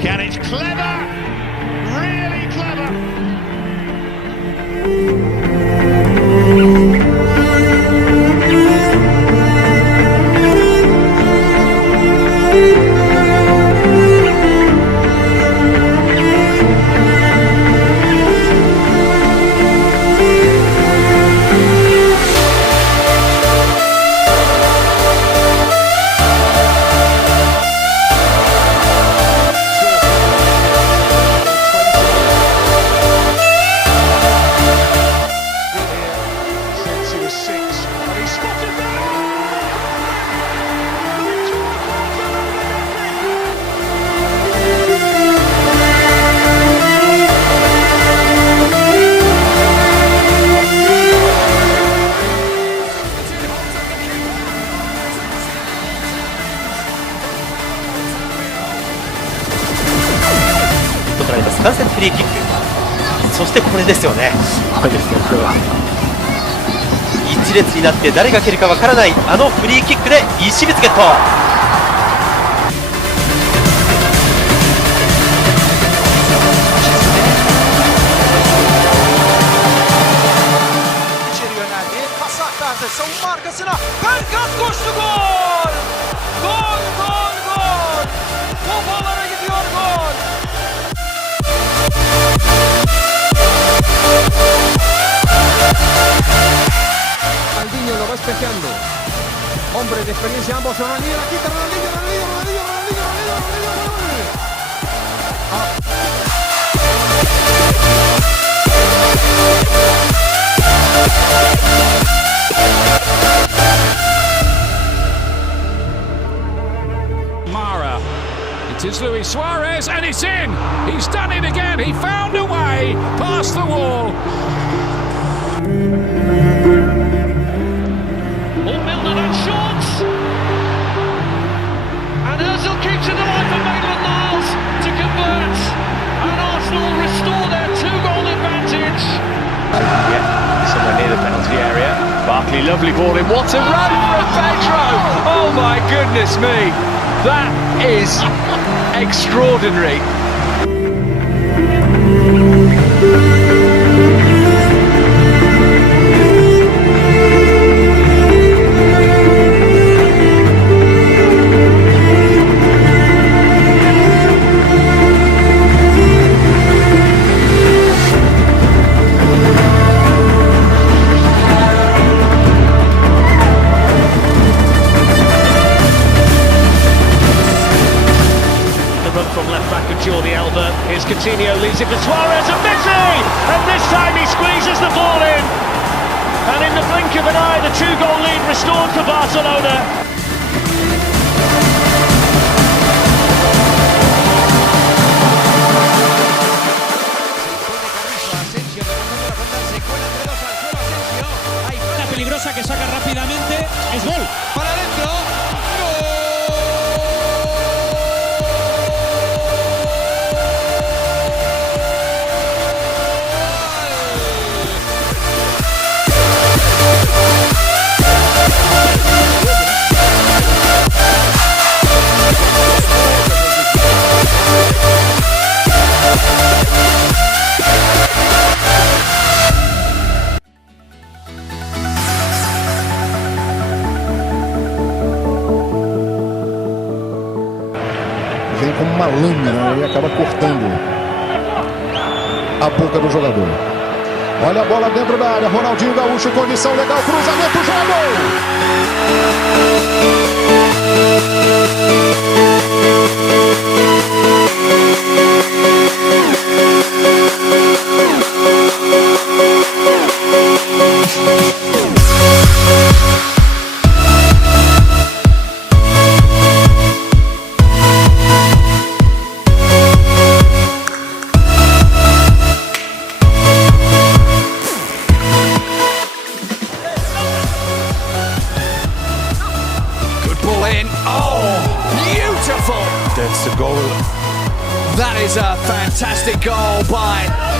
Pjanic, clever, really clever.3セットフリーキック、そしてこれですよね。これですね、これは一列になって誰が蹴るかわからないあのフリーキックで石光ゲット。Lo va especiando. Hombre de experiencia, ambos. Ronaldinho, la quita, Ronaldinho. Mara. It is Luis Suarez, and it's in. He's done it again. He found a way past the wall. Keeps it alive for Maitland-Niles to convert, and Arsenal restore their 2-goal advantage. Somewhere near the penalty area. Barkley, lovely ball in. What a run from Pedro! Oh my goodness me! That is extraordinary. Here's Coutinho, leaves it for Suarez, and Messi! And this time he squeezes the ball in. And in the blink of an eye, the 2-goal lead restored for Barcelona. La peligrosa que saca rápidamente, es gol. Para adentro. Vem como uma lâmina e acaba cortando a boca do jogador. Olha a bola dentro da área, Ronaldinho Gaúcho, condição legal, cruzamento, Good ball in. Oh, beautiful. That's the goal That is a fantastic goal by